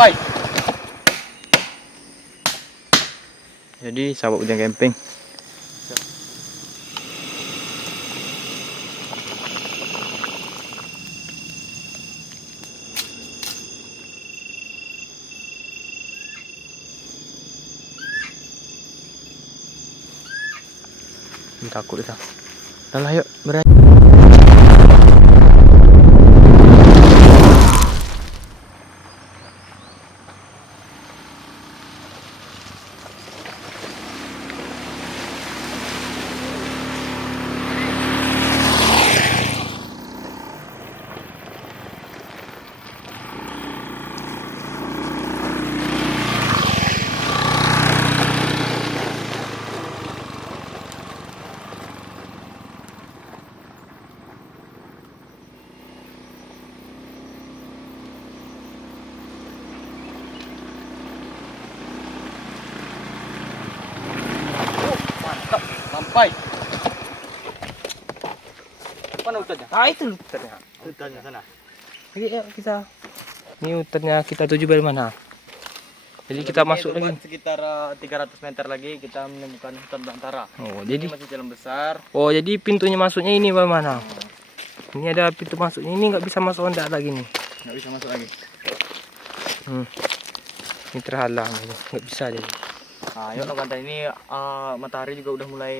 sampai. Jadi sahabat Bujang Camping, takut dah. Dah lah, yuk berani. Mantap, sampai. Mana hutannya? Ah, itu hutannya. Hutannya sana. Lagi ya kita. Ini hutannya kita tuju dari mana? Jadi kita masuk lagi. Sekitar 300 meter lagi kita menemukan hutan belantara. Oh, Ini jadi masih jalan besar. oh, jadi pintunya masuknya ini bagaimana? Ini ada pintu masuknya. Ini nggak bisa masuk enggak lagi nih. Nggak bisa masuk lagi. Ini terhalang ini. Nggak bisa deh. Nah, yuk Banta, ini matahari juga udah mulai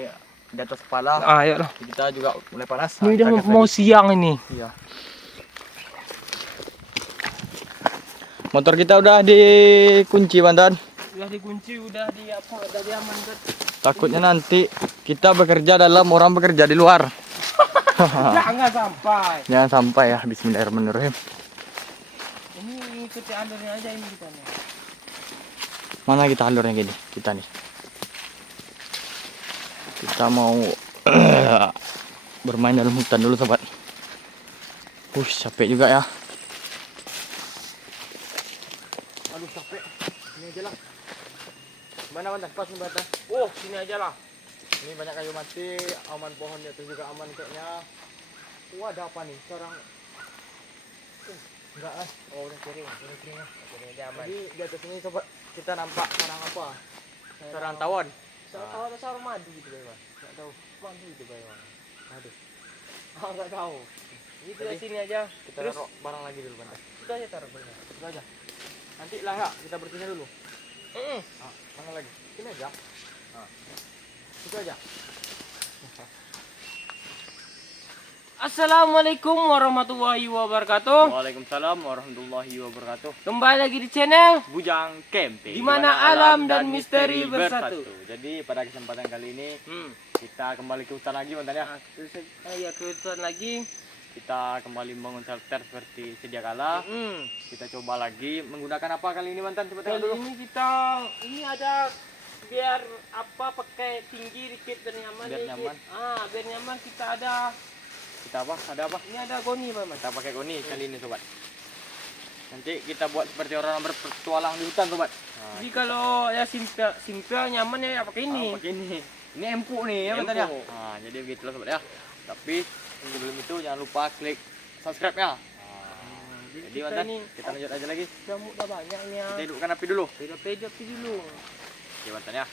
di atas kepala. Ah, ayo lah. Kita juga mulai panas. Ini Nah, udah kita mau gas lagi. siang ini. Iya. Motor kita udah dikunci, Bantan. Udah dikunci, udah diamankan. Takutnya nanti kita bekerja dalam, orang bekerja di luar. Jangan sampai. Jangan sampai ya. Bismillahirrahmanirrahim. Ini ikuti alurnya aja ini kita nih. Mana kita alurnya gini? Kita nih. Kita mau bermain dalam hutan dulu, sobat. Capek juga ya. Aduh, capek. Ini aja lah. Mana Bantan? Pas nih Bantan. Oh, sini aja lah. Ini banyak kayu mati, aman pohon di atas juga aman kayaknya. Ada apa nih? Sekarang enggak lah. Oh, udah kering ya. Kering aja aman. Jadi di atas ini sobat kita nampak sarang apa? Sarang tawon. Kalau ada sarung madu gitu bagaimana? Enggak tahu. Madu itu bagaimana? Aduh. Enggak tahu. Ini kita Jadi, sini aja. Kita Terus taruh barang lagi dulu, Bantan. kita aja taruh benar. Itu aja. Nanti lah ya, kita bersihnya dulu. Mana lagi? Sini aja. Itu aja. Assalamualaikum warahmatullahi wabarakatuh. Waalaikumsalam warahmatullahi wabarakatuh. Kembali lagi di channel Bujang Camping. Di mana alam dan misteri bersatu. Jadi pada kesempatan kali ini kita kembali ke hutan lagi, Bantan ya. Ya ke hutan lagi. Kita kembali membangun shelter seperti sedia kala. Kita coba lagi menggunakan apa kali ini, Bantan? Coba tengok Kali dulu. ini kita ada biar apa pakai tinggi dikit biar nyaman. Biar dikit. nyaman. Biar nyaman kita ada. Kita apa? Ada apa? Ini ada goni Bang. Kita pakai goni kali ini, sobat. Nanti kita buat seperti orang berpetualang di hutan, sobat. Jadi kalau ya simpel nyaman ya pakai ini. Pakai ini. Ini empuk nih ya, Bantan ya. Empuk. Nah, jadi begitulah, sobat ya. Tapi sebelum itu jangan lupa klik subscribe ya. Jadi Bantan, kita lanjut aja lagi. Jamuk udah banyak nih ya. Kita hidupkan api dulu. Peda dulu. Oke, Bantan ya.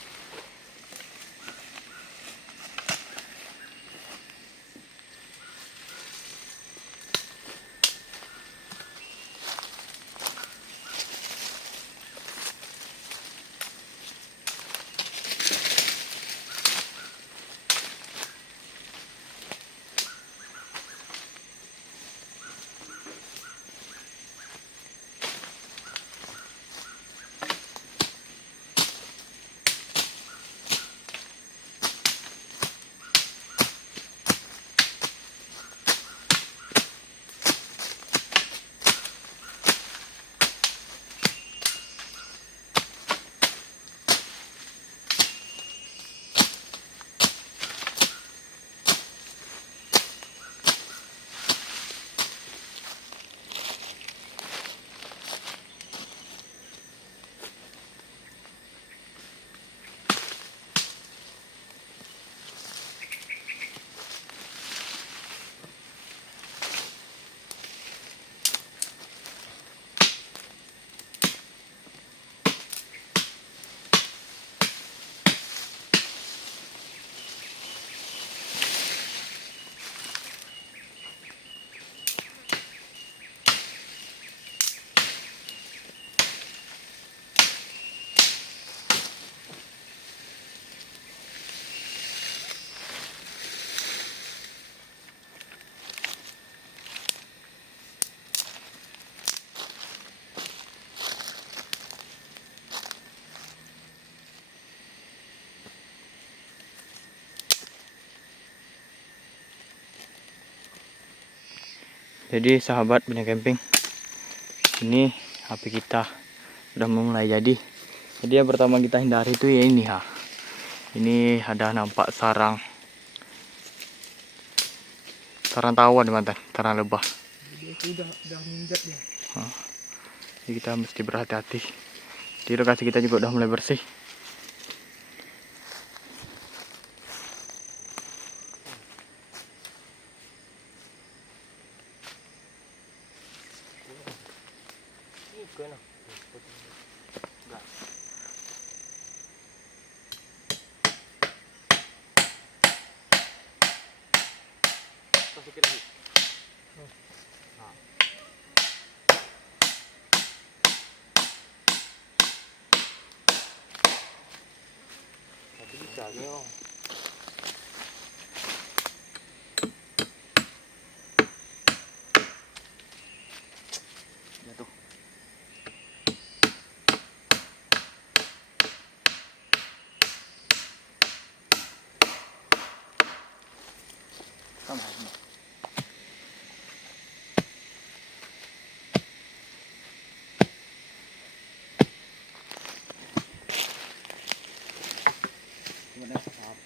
Jadi sahabat Banyak Camping, ini api kita udah mulai jadi. Jadi yang pertama kita hindari itu ya ini ha. Ini ada nampak sarang tawon teman-teman, sarang lebah. Dia udah minggat ya. Jadi kita mesti berhati-hati. Di lokasi kita juga udah mulai bersih.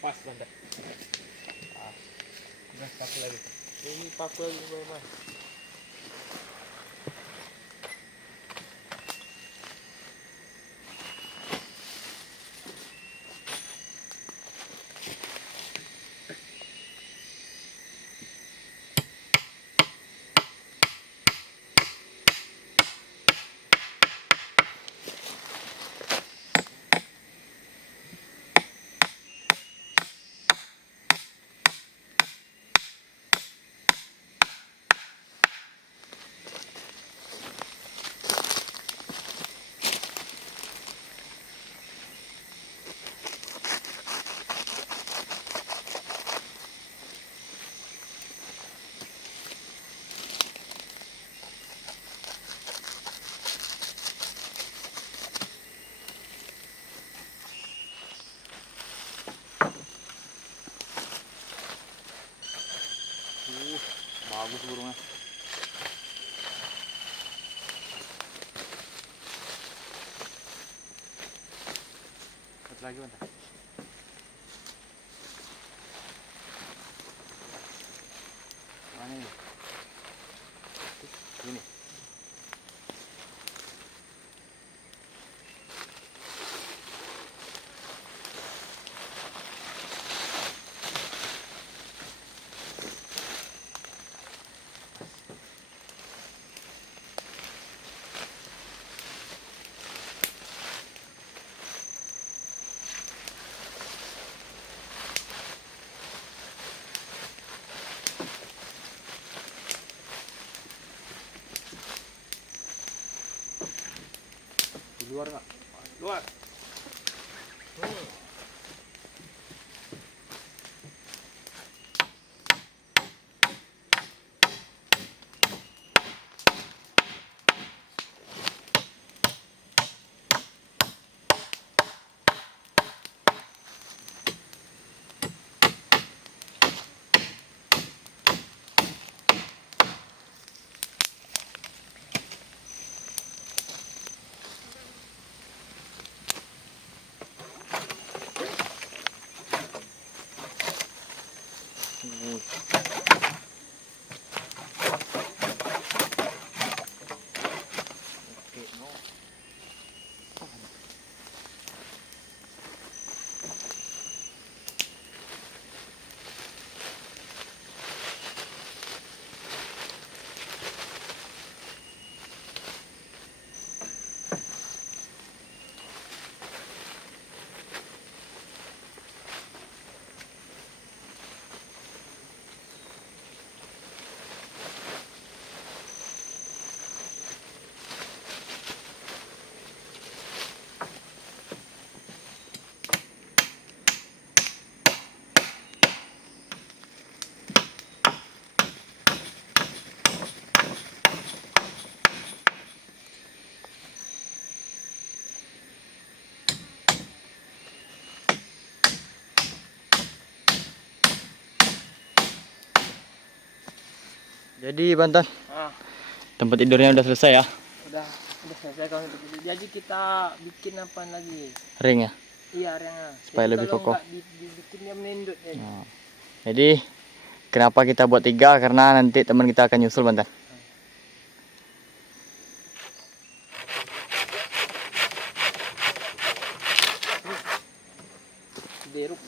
Pas banget. Udah pakai lagi. Ini pakai lagi teman-teman. Bagus burungnya. Satu lagi bentar. Mana ini? Ini. Di luar nggak? Luar. Jadi Bantan, Tempat tidurnya udah selesai ya. Udah selesai kawan. Jadi kita bikin apa lagi? Ring ya. Iya, ringnya. Supaya Jadi lebih kalau kokoh. nggak dibikin dia menendut. Nah, jadi kenapa kita buat 3? Karena nanti teman kita akan nyusul Bantan. Deruk.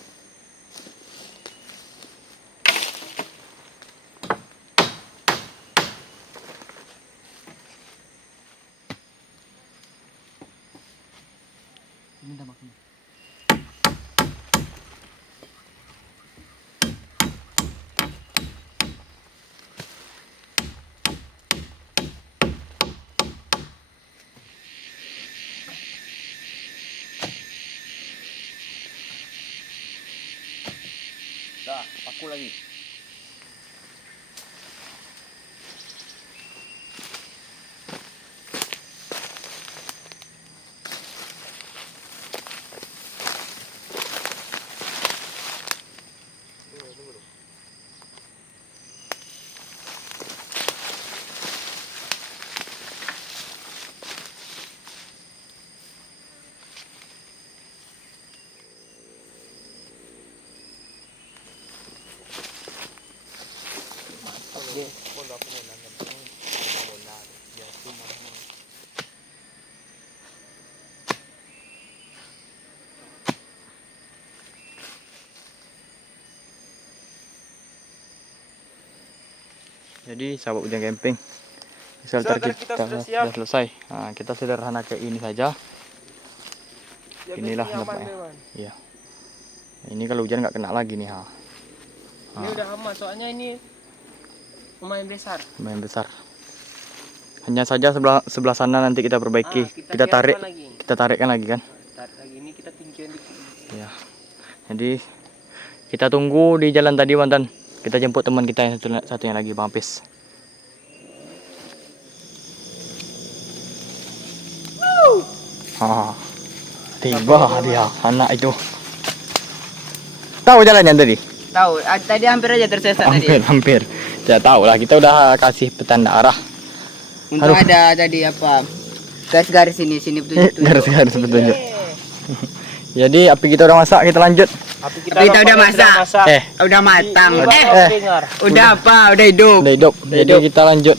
Minta makan. Dah, paku lagi. Dia. Jadi sahabat Bujang Camping, shelter kita sudah selesai. Nah, kita sederhana kayak ini saja. Inilah dampaknya. Iya. Ini kalau hujan nggak kena lagi nih ha. Ini udah aman soalnya ini lumayan besar. Lumayan besar. Hanya saja sebelah sana nanti kita perbaiki. Kita tarikkan lagi kan. Tarik lagi ini kita tinggiin dikit. Ya. Jadi kita tunggu di jalan tadi Bantan. Kita jemput teman kita yang satunya lagi Bang Apis. Ah, tiba dia anak itu. Tahu jalannya tadi? Tahu, tadi hampir aja tersesat tadi. Hampir. Ya tahu lah, kita udah kasih petanda arah. Untung ada tadi apa? Garis-garis sini petunjuk. Garis-garis petunjuk. Jadi api kita udah masak, kita lanjut. Api kita udah masak. Udah matang. Udah apa? Udah hidup. Udah hidup. Jadi kita lanjut.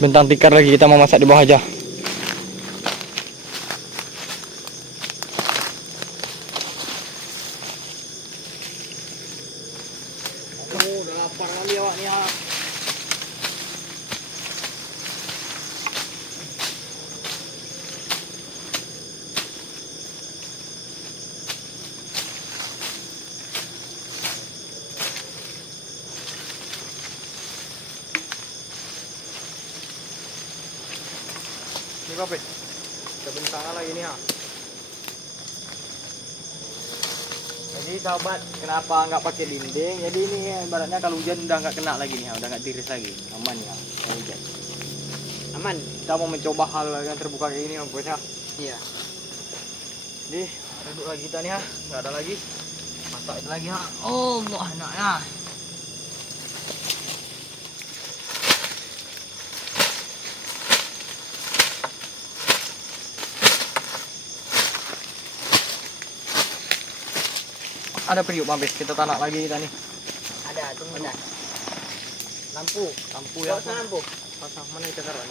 Bentang tikar lagi, kita mau masak di bawah aja. Udah lapar kali awaknya. Ini apa? Kita bentangan lagi nih ha. Jadi sahabat, kenapa nggak pakai dinding? Jadi ini ibaratnya kalau hujan udah nggak kena lagi nih, udah nggak tiris lagi, aman ya. Kalau hujan, Aman. kita mau mencoba hal yang terbuka kayak ini, bosnya. Iya. Jadi duduk lagi kita nih ha, nggak ada lagi. Masak itu lagi ha. Oh, anaknya. Ada periuk mabes, kita tanak lagi kita nih. Ada, tunggu dah. Lampu ya. Lampu. Pasang mana kita taruh?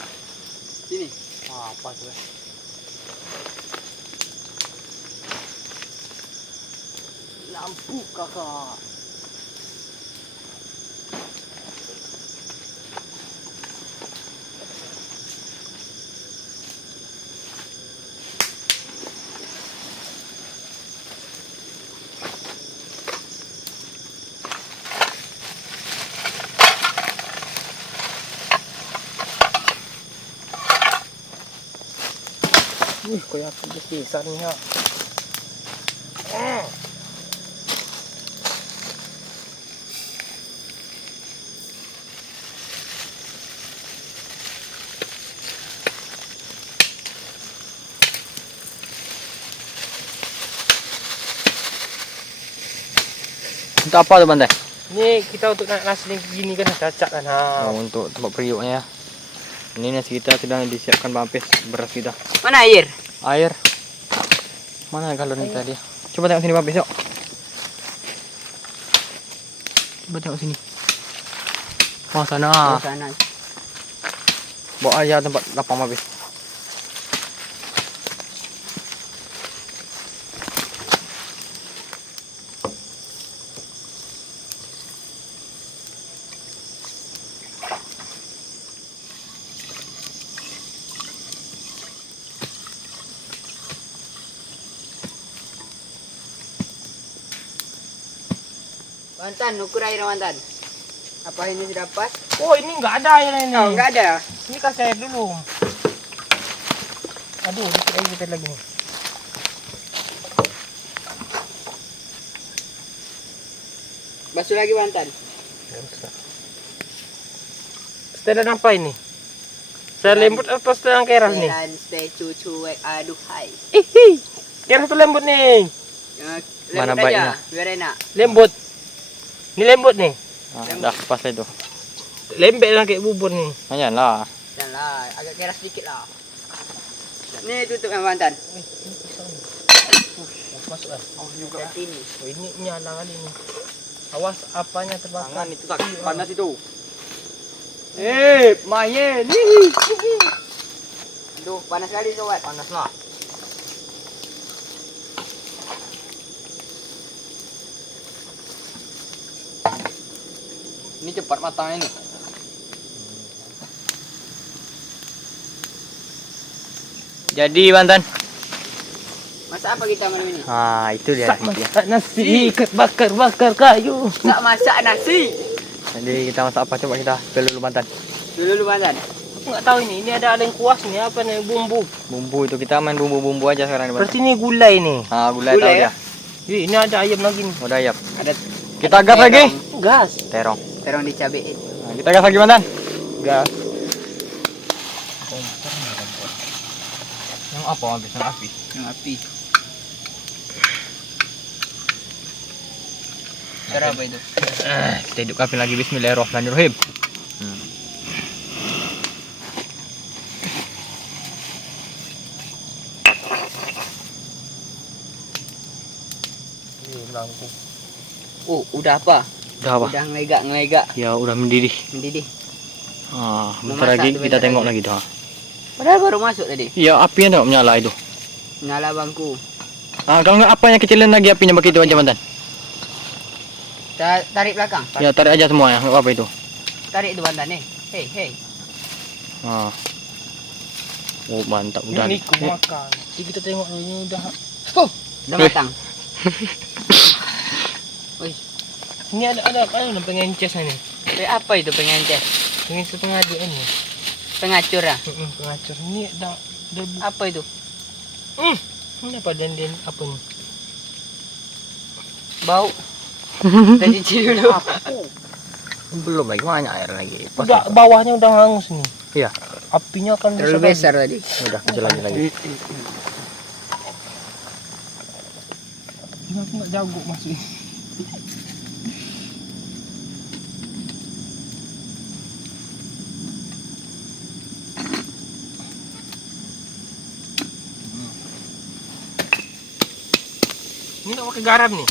Sini. Apa tuh? Lampu kakak. Kayak besar nih ya. Untuk apa tuh Bantai? Ini kita untuk nasi gini kan cacat kan ha. Oh, untuk tempat periuknya ya. Ini nasi kita sedang disiapkan Bang Apis, beras kita. Mana air? Air. Mana galon ini tadi? Coba tengok sini Bang Apis, yuk. Coba tengok sini. Oh, sana. Sana. Bawa aja tempat lapang Bang Apis. Mantan, ukur air mantan. Apa ini sudah pas? Oh, ini nggak ada air ini. Oh, enggak ada. Ini kasih air dulu. Aduh, dikit air kita lagi nih. Basuh lagi mantan. Setelan apa ini? Setelan lembut atau setelan keras nih? Setelan stay cucu aduh hai. Keras atau lembut nih? Mana Lembut baiknya? aja, biar enak. Lembut. Ini lembut nih. Nah, dah pas lah itu. Lembek lah kayak bubur nih. Jangan lah. Janganlah, agak keras sedikit lah. Ini tutup yang mantan. Masuk lah. Oh, juga ini. Oh, ini nyala kali ini. Awas apanya terbakar. itu tak panas itu. Mayen. Aduh, panas sekali sobat. Panas lah. Ini cepat matang ini. Jadi Bantan. Masak apa kita malam ini? Ah, itu dia. Masak nasi ikat bakar kayu. Masak nasi. Jadi kita masak apa, coba kita spill dulu Bantan. Dulu mantan. Aku nggak tahu ini. Ini ada yang kuas nih. Apa nih bumbu? Bumbu itu kita main bumbu-bumbu aja sekarang di Bantan. Berarti ini gulai nih. Ah, gulai tahu Gulai dia. Ini ada ayam lagi nih. Udah yap. Ada Kita gas lagi. Gas. Terong. terong dicabein. Nah, kita gas lagi Bantan. Gas. Yang apa habis yang api? Yang api. Cara apa itu? Kita hidupkan lagi, bismillahirrahmanirrahim. Ini belangku. Oh, udah apa? Udah apa? Udah ngelegak. Ya udah mendidih. Mendidih. Ah, Mau bentar masak lagi tuh, kita bentar tengok lagi. lagi dah. Padahal baru masuk tadi. Ya apinya tengok menyala itu. Nyala bangku. Ah, kalau nggak apa yang kecilin lagi apinya begitu aja Bantan. Tarik belakang. Ya tarik aja semua ya, nggak apa-apa itu. Tarik itu bantan nih. Hei. Ah. Oh mantap udah. Ini ku makan. Jadi kita tengok ini udah. Udah matang. Wih, Ini ada pengences ini. apa itu pengences? Pengences pengaduk ini. Pengacur ya? Pengacur ini ada Apa itu? ini apa dan apa nih? Bau. Kita cuci dulu. Belum lagi, banyak air lagi. Pas Udah bawahnya udah hangus nih. Iya. Apinya akan Terlalu besar tadi. Udah kecil lagi. Ini aku nggak jago masih. Ini nggak pakai garam nih.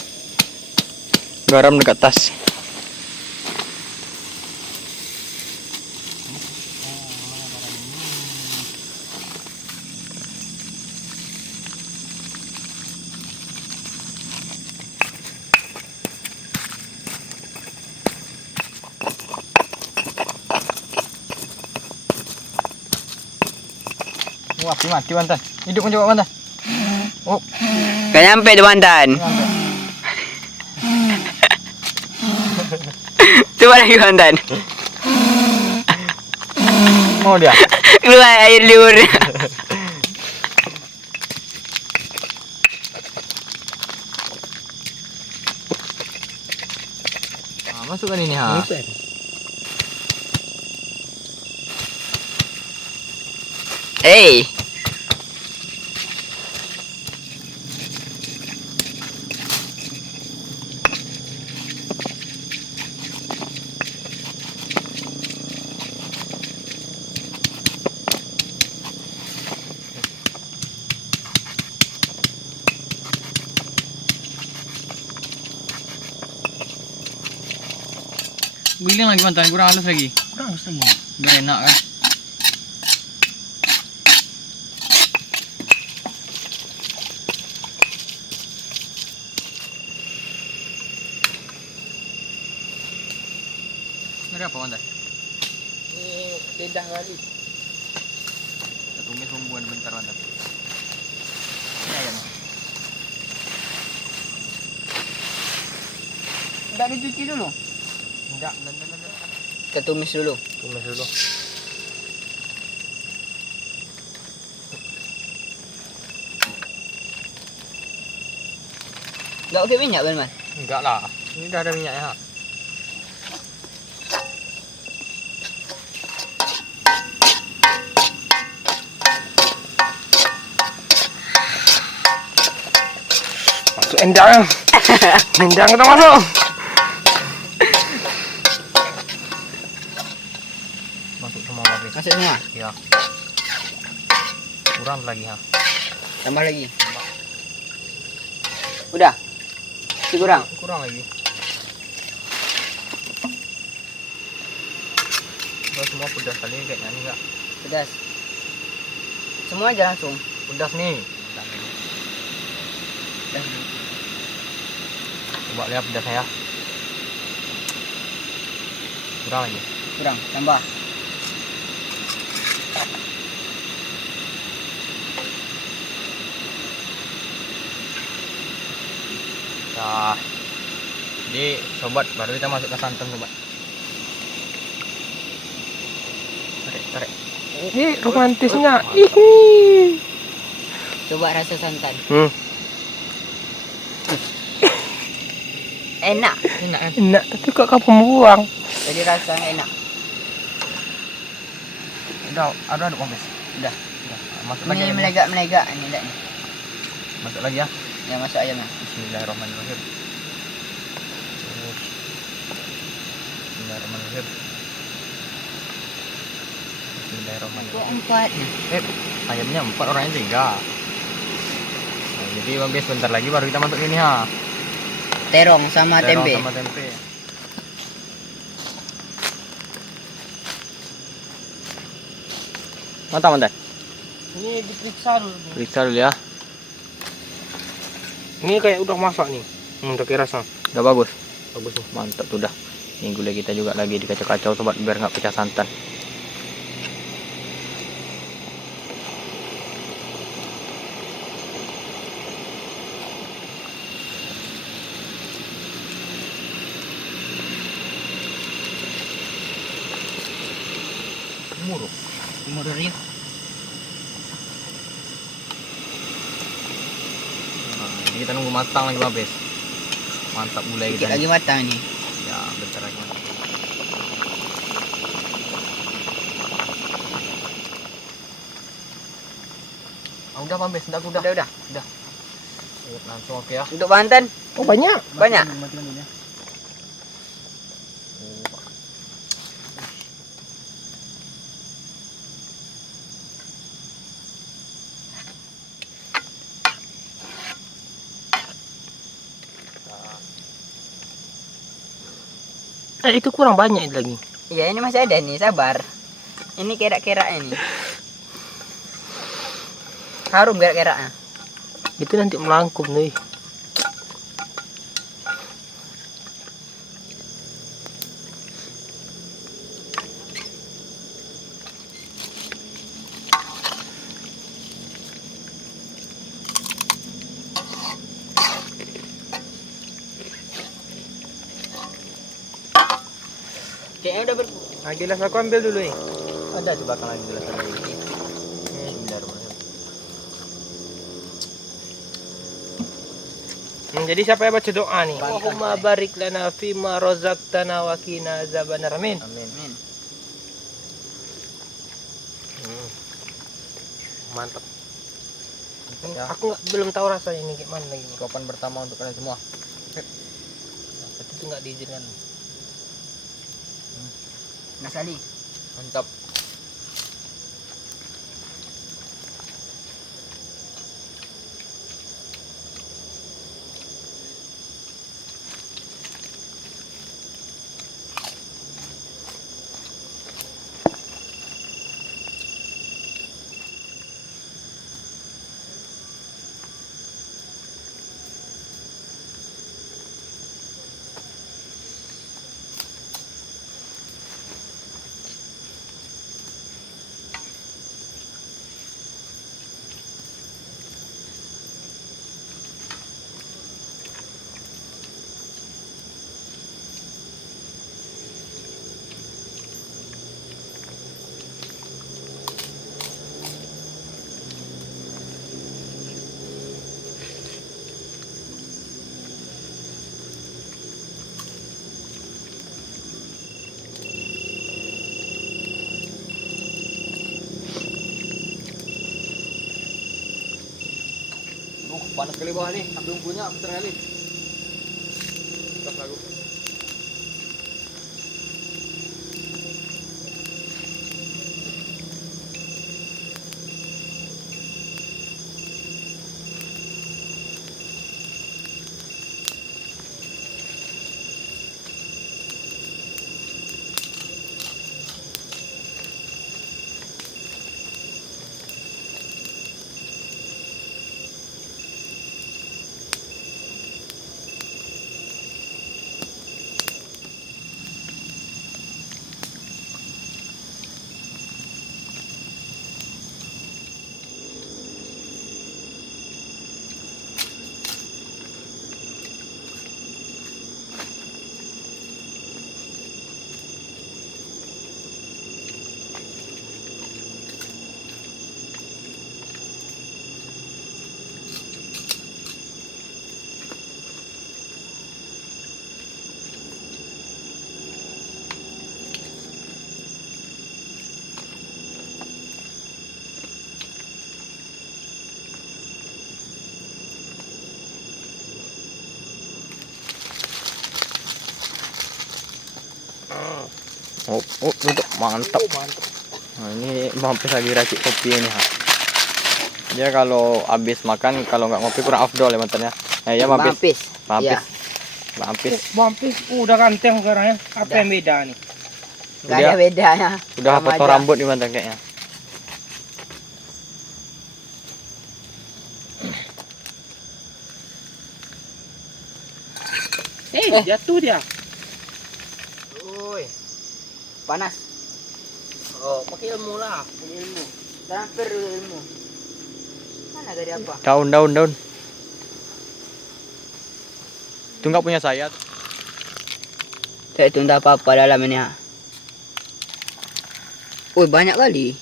Garam dekat tas. Wah, api mati Bantan. Hidup coba Bantan. Oh, Gak nyampe di bantan. Coba lagi bantan. mau dia. Keluar air liur. Nah, masukkan ini ha. Hey. Giling lagi mantan, kurang halus lagi. Kurang lagi. Biar enak kan. Ini apa mantan? Ini lidah kali. Kita tumis bumbuan bentar mantan. Ini ayam. Enggak dicuci dulu. Enggak. Kita tumis dulu. Tumis dulu. Enggak pakai minyak, Mas. Enggak lah. Ini udah ada minyaknya. Masuk endang. Endang kita masuk. Masuk semua habis. Masuk semua. Ya. Kurang lagi ha. Tambah lagi. Udah. Masih kurang. Kurang lagi. Udah semua pedas kali kayaknya nih enggak. Pedas. Semua aja langsung. Pedas nih. Pedas. Coba lihat pedasnya ya. Kurang lagi. Kurang. Tambah. Nah, jadi sobat baru kita masuk ke santan sobat. Tarik. Ini romantisnya. Coba rasa santan. Enak Enak. kan? Enak, tapi kok kamu buang? Jadi rasanya enak. Udah, ada kompres. Udah. Masuk lagi. Ini melegak ini enggak nih. Masuk lagi ya. Ya masuk ayamnya. Bismillahirrahmanirrahim. Bismillahirrahmanirrahim. Bismillahirrahmanirrahim. Empat. Ayamnya 4, orangnya 3. Nah, jadi Bang Bes bentar lagi baru kita masuk ini ha. Terong sama Terong tempe. sama tempe. Mantap. Ini diperiksa dulu. Periksa dulu ya. Ini kayak udah masak nih. Udah kira rasa. Udah bagus. Bagus nih. Mantap tuh dah. Ini gulai kita juga lagi dikacau-kacau sobat biar nggak pecah santan. Mundur yuk. Nah, ini kita nunggu matang lagi Bang Bes. Mantap gulai Dikit kita. lagi matang nih. Ya, bentar lagi matang. Udah Bang Bes, udah. Udah. Langsung oke ya. Untuk Banten Oh banyak. banyak. Itu kurang banyak lagi. Iya, ini masih ada nih, sabar. Ini kerak-keraknya nih. Harum kerak-keraknya. Itu nanti melangkum nih. Kayaknya udah Nah, gelas aku ambil dulu nih. Ada di belakang lagi jelas ada. Bismillahirrahmanirrahim. Jadi siapa yang baca doa nih? Allahumma barik lana fima razaqtana wa qina azabannar. Amin. Amin. Mantap. Ya. Aku belum tahu rasanya ini gimana lagi. Suapan pertama untuk kalian semua. Itu nggak diizinkan. Nasali. Mantap. Panas kali bawah nih, api unggunya besar kali. Gas lagu. Untuk mantap. Nah, ini Mampis lagi racik kopi ini ha. Dia kalau habis makan kalau nggak ngopi kurang afdol ya mantannya. Ya Mampis. Iya. Mampis udah ganteng sekarang ya. Apa yang beda nih? Gak ada bedanya. Udah Sama potong aja. rambut nih mantan kayaknya. Jatuh dia. Uy. Panas. Oh, pakai ilmu lah. Ilmu. Transfer dulu ilmu. Mana dari apa? Daun. Itu nggak punya sayap. Saya tunda apa-apa dalam ini ha. Uy, banyak kali.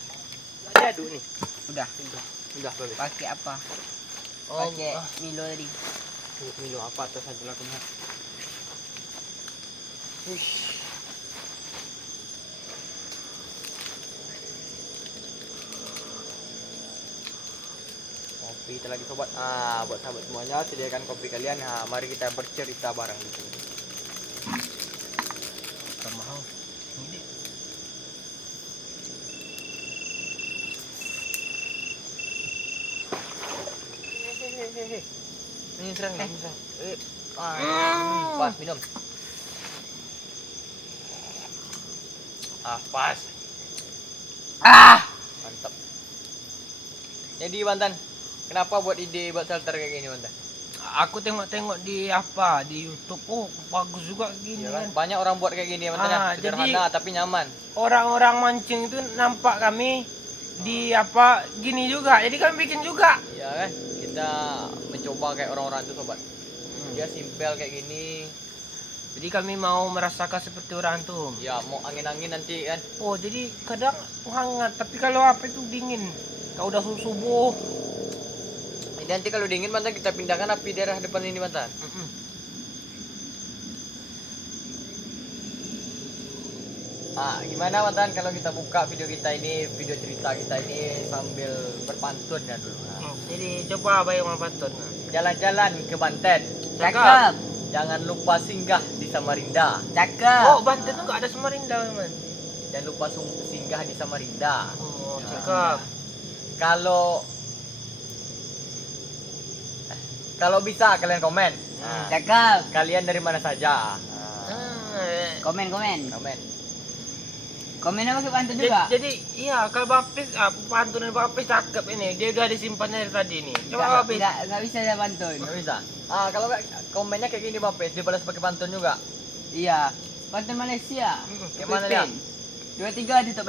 Jadu nih. Udah. Boleh. Pakai apa? Oh, Pakai Milo tadi. Milo apa atas aja lakunya. Kopi kita lagi sobat. Buat sahabat semuanya sediakan kopi kalian. Mari kita bercerita bareng di sini. Mahal. Ini. Ini serang. Pas minum. Pas. Mantap. Jadi mantan, kenapa buat ide buat shelter kayak gini mantan? Aku tengok-tengok di YouTube. Oh, bagus juga gini Ya kan. kan? Banyak orang buat kayak gini ya mantan ya. Sederhana tapi nyaman. Orang-orang mancing itu nampak kami di gini juga. Jadi kami bikin juga. Iya kan? Kita mencoba kayak orang-orang itu sobat. Dia simpel kayak gini. Jadi kami mau merasakan seperti orang tuh. Ya mau angin-angin nanti kan. Oh, jadi kadang hangat, tapi kalau itu dingin. Kalau udah subuh. Nanti kalau dingin mantan kita pindahkan api daerah depan ini mantan. Gimana mantan kalau kita buka video kita ini, video cerita kita ini sambil berpantun ya dulu. Jadi coba bayang pantun. Jalan-jalan ke Banten, Cakep. jangan lupa singgah di Samarinda. Cakep. Oh, Banten tuh nggak ada Samarinda, teman. Jangan lupa singgah di Samarinda. Oh, cakep. Kalau bisa kalian komen. Cakep. Kalian dari mana saja? Komen. Komen apa ke pantun juga? Jadi iya, kalau Bapis pantunan Bapis cakep ini. Dia udah disimpan dari tadi nih. Coba Bapis. Enggak bisa ya pantun. Nggak bisa. Kalau nggak komennya kayak gini Bapes, dibalas pakai pantun juga. Iya. Pantun Malaysia. Yang mana dia? 2-3 tutup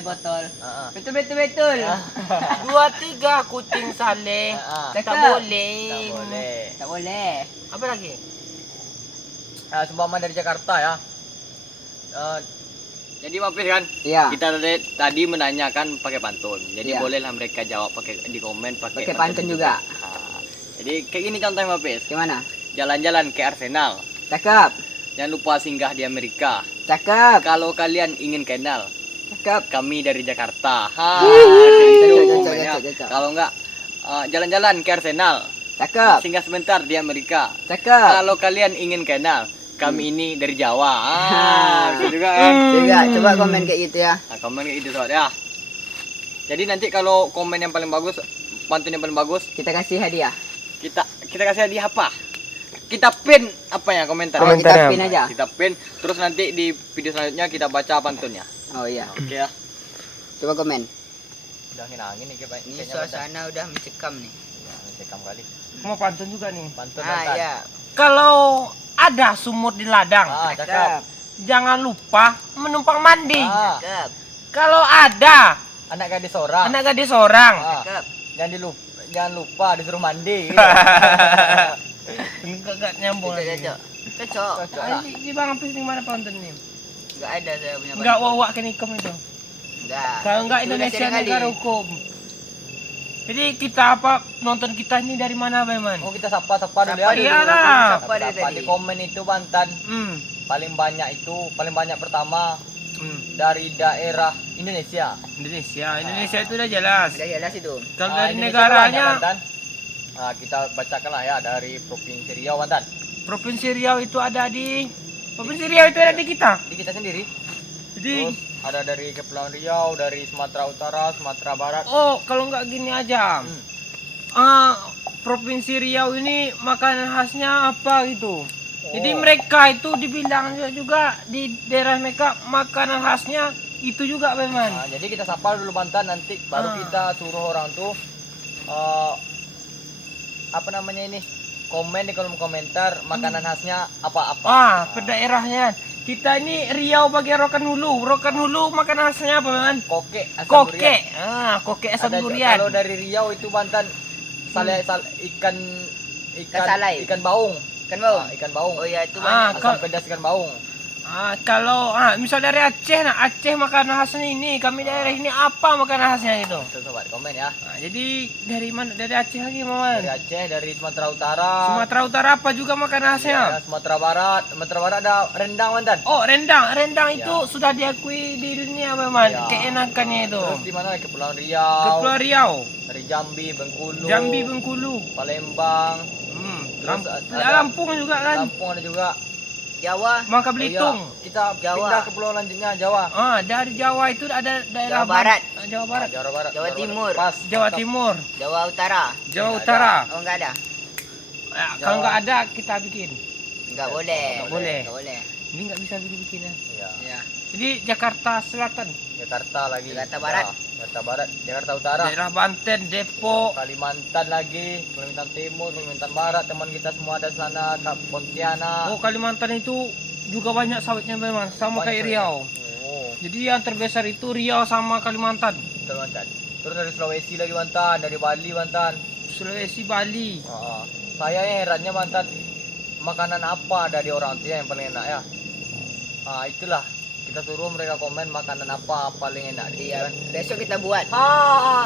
botol. Betul. 2-3 kucing saleh. Tak Cakep. boleh. Tak boleh. Apa lagi? Seumpama dari Jakarta ya. Jadi Bapes kan, Iya. kita tadi menanyakan pakai pantun. Jadi Iya. bolehlah mereka jawab di komen pakai Pakai pantun juga. Jadi kayak gini contohnya Bapes. Gimana? Jalan-jalan ke Arsenal. Cakep. Jangan lupa singgah di Amerika. Cakep. Kalau kalian ingin kenal, Cakep. kami dari Jakarta. Cocok, Itu cocok, komennya. cocok. Kalau enggak jalan-jalan ke Arsenal. Cakep. Singgah sebentar di Amerika. Cakep. Kalau kalian ingin kenal, kami ini dari Jawa. Bisa juga kan? Juga coba komen kayak gitu ya. Nah, komen kayak gitu sobat ya. Jadi nanti kalau komen yang paling bagus, pantun yang paling bagus, Kita kasih hadiah. kita kasih hadiah apa? Kita pin apa ya komentar? Oh, Komentar kita ya. pin aja. Kita pin, terus nanti di video selanjutnya kita baca pantunnya. Oh iya. Oke ya. Coba komen. Udah angin nih kayak Ini suasana udah mencekam nih. Ya, cekam kali. Mau pantun juga nih. Pantun Ah mantan. iya. Kalau ada sumur di ladang, Ah, cakep. Cakep. jangan lupa menumpang mandi. Ah, Cakep. Kalau ada anak gadis seorang. anak gadis seorang, Ah, Cakep. jangan lupa disuruh mandi. Gitu. enggak nyambung lagi. Cocok. Cocok. Cocok Ah, lah. di Bang Apis di mana pantun nih? Enggak ada saya punya. Enggak pantun. wawak kenikom itu. Enggak. Kalau enggak Sudah Indonesia sering kali. negara hukum. Jadi kita apa nonton kita ini dari mana, Baiman? Oh, kita sapa dulu Sapa ya. dulu. Iyalah. Sapa dari Sapa tadi. di komen itu mantan Hmm. paling banyak pertama dari daerah Indonesia. Indonesia itu udah jelas. Udah jelas itu. Kalau Ah, dari Indonesia negaranya, banyak, mantan. Nah, kita bacakan lah ya dari Provinsi Riau mantan. Provinsi Riau itu ada di Provinsi Riau itu ada di kita. Di kita sendiri. Jadi, Terus ada dari Kepulauan Riau, dari Sumatera Utara, Sumatera Barat. oh kalau nggak gini aja, Hmm. Provinsi Riau ini makanan khasnya apa gitu. Jadi Oh. mereka itu dibilang juga di daerah mereka makanan khasnya itu juga, Baiman. Nah, jadi kita sapa dulu mantan, nanti baru Ah. kita suruh orang tuh apa namanya ini, komen di kolom komentar makanan khasnya apa-apa. Per daerahnya. Kita ini Riau bagian Rokan Hulu. Rokan Hulu makanan khasnya apa, Baiman? Koke asam Koke. durian. Koke asam Ada durian. kalau dari Riau itu mantan ikan Salai. ikan baung. Kan bau. Ikan baung. Oh iya itu Ah, banyak. Asam pedas ikan baung. Kalau misal dari Aceh, nah Aceh makanan khasnya ini, kami daerah ini apa makanan khasnya itu? Tuh, sobat komen ya. Nah, jadi dari mana? Dari Aceh lagi, Maman. Dari Aceh, dari Sumatera Utara. Sumatera Utara apa juga makanan khasnya? Ya, Sumatera Barat. Sumatera Barat ada rendang mantan. Oh, rendang itu Ya. sudah diakui di dunia, Maman. Ya. Keenakannya itu. Terus di mana? Kepulauan Riau. Kepulauan Riau, Dari Jambi, Bengkulu. Jambi, Bengkulu, Palembang. Lam- Terus ada- Lampung juga kan, Lampung ada juga. Jawa. Bangka Oh, Belitung. iya. Kita Jawa. pindah ke pulau lanjutnya Jawa. Dari Jawa itu ada daerah Jawa Barat. Jawa Barat, Jawa Barat. Jawa Timur. Pas. Jawa mantap. Timur, Jawa Utara. Jawa Tidak Utara. Oh enggak ada. Ya, kalau Jawa. nggak ada kita bikin. Enggak boleh. Nggak boleh. Enggak boleh. Ini nggak bisa bikin ya. Iya. Ya. Jadi Jakarta Selatan, Jakarta lagi. Jakarta Barat. Ya, Jakarta Barat, Jakarta Utara. daerah Banten, Depok. Kalimantan lagi, Kalimantan Timur, Kalimantan Barat, teman kita semua ada sana, Pontianak. Oh, Kalimantan itu juga banyak sawitnya memang, sama Banyak kayak sawit. Riau. Oh, Jadi yang terbesar itu Riau sama Kalimantan. Kalimantan. Terus dari Sulawesi lagi mantan, dari Bali mantan. Sulawesi, Bali. Saya herannya mantan, makanan apa dari orang tua yang paling enak ya? Itulah kita suruh mereka komen makanan apa paling enak di Iya. kan. Besok kita buat.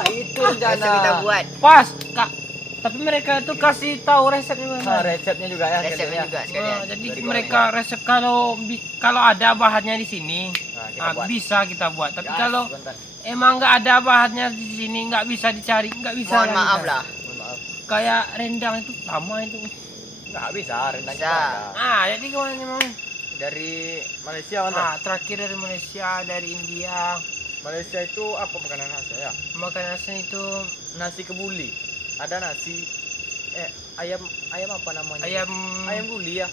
Itu rencana. Besok kita buat. Pas, Kak. Tapi mereka itu kasih tahu resepnya memang. Resepnya juga ya. Resepnya sekalian ya. juga sekalian. Jadi Dari mereka resep kalau ada bahannya di sini, Nah, kita buat. bisa kita buat. Tapi Gas, kalau mantan. emang nggak ada bahannya di sini, nggak bisa dicari, nggak bisa. Mohon maaf kita. lah. Mohon maaf. Kayak rendang itu lama itu. Nggak bisa, rendang Bisa. kita ada. Jadi kemana memang? Dari Malaysia mantan. Terakhir dari Malaysia, dari India. Malaysia itu apa makanan khasnya ya? Makanan khasnya itu Nasi kebuli. Ada nasi ayam apa namanya? Ayam guli ya.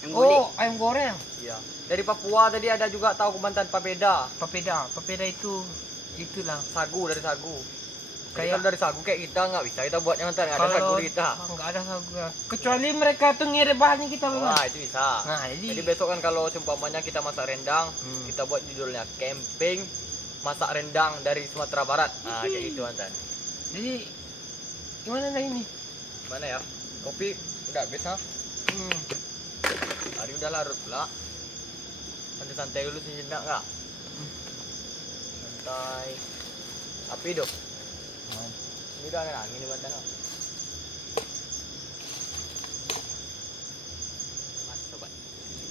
Yang guli. Ayam goreng. Iya. Dari Papua tadi ada juga tahu Kebantan papeda. Papeda itulah. Sagu dari sagu. Kayak Kayak- kalau dari sagu kayak kita nggak bisa kita buatnya mantan, nggak ada sagu di kita. Nggak ada sagu. Kecuali mereka tuh ngirim bahannya kita memang. Wah itu bisa. Nah, Jadi besok kan kalau seumpamanya kita masak rendang, Hmm. kita buat judulnya camping masak rendang dari Sumatera Barat. Nah kayak gitu mantan. jadi gimana lagi nih? Mana ya? Kopi udah habis ha? Hari udah larut pula. Santai-santai dulu sejenak nggak? Santai. Api dong. Ini udah angin nih mantan. Mas sobat.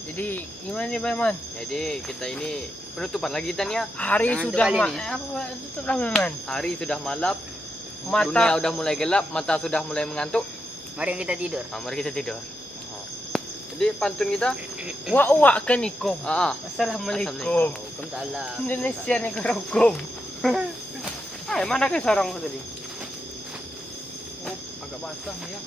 Jadi gimana nih, Baiman? Jadi kita ini penutupan lagi kita nih ya. Hari Jangan sudah kembali nih. tutup lah, Baiman. Hari sudah malam. Mata udah mulai gelap, mata sudah mulai mengantuk. Mari kita tidur. Mari kita tidur. Jadi pantun kita, wa kan ikum. Assalamualaikum. Waalaikumsalam. Indonesia negara hukum. Mana ke sarangku tadi? Oh, agak basah nih ya.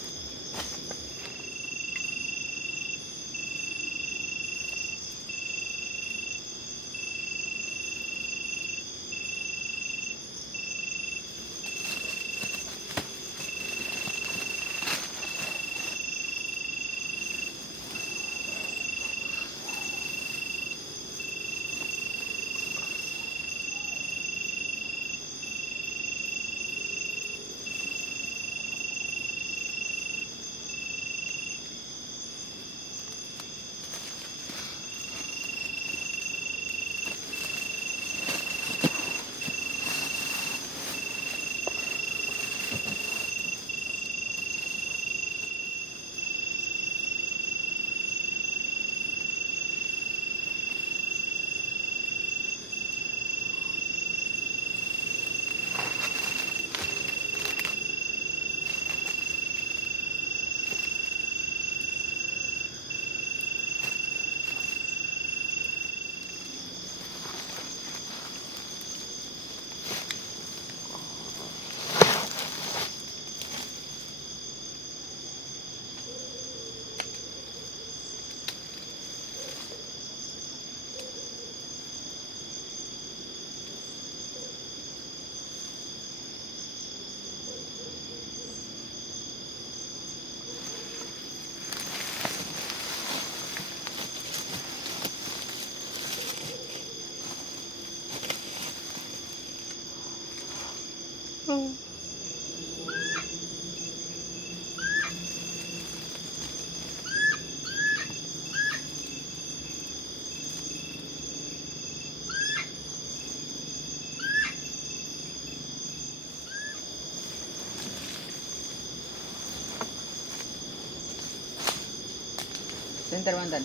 Sebentar mantan.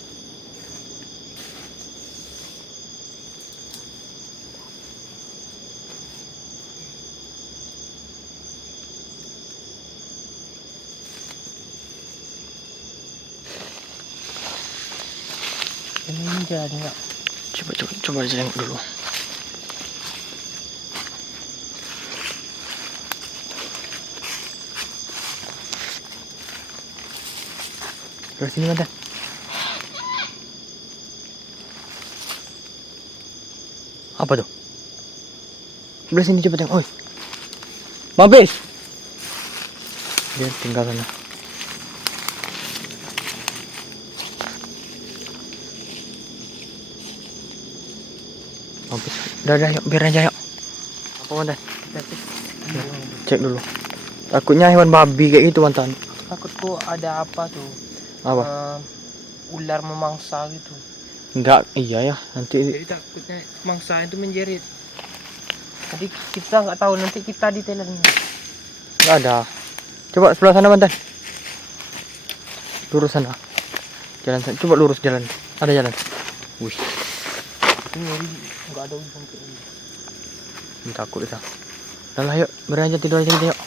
Ini jadi nggak? Coba tengok dulu. Ke sini mantan. Apa tuh? Sebelah sini coba tengok. Oi. Mabes. Dia tinggal sana. Mabes. Udah yuk, biar aja yuk. Apa mantan? Cek dulu. Takutnya hewan babi kayak gitu mantan. Takutku ada apa tuh? Apa? Ular memangsa gitu. Enggak, iya ya. Nanti Jadi takutnya mangsa itu menjerit. Jadi kita nggak tahu nanti kita ditelannya. enggak ada. Coba sebelah sana mantan. Lurus sana. Jalan sana. Coba lurus jalan. Ada jalan. Wih, Ini nggak ada ujung ke ini. takut kita. Udah lah yuk, beranjak tidur aja kita yuk.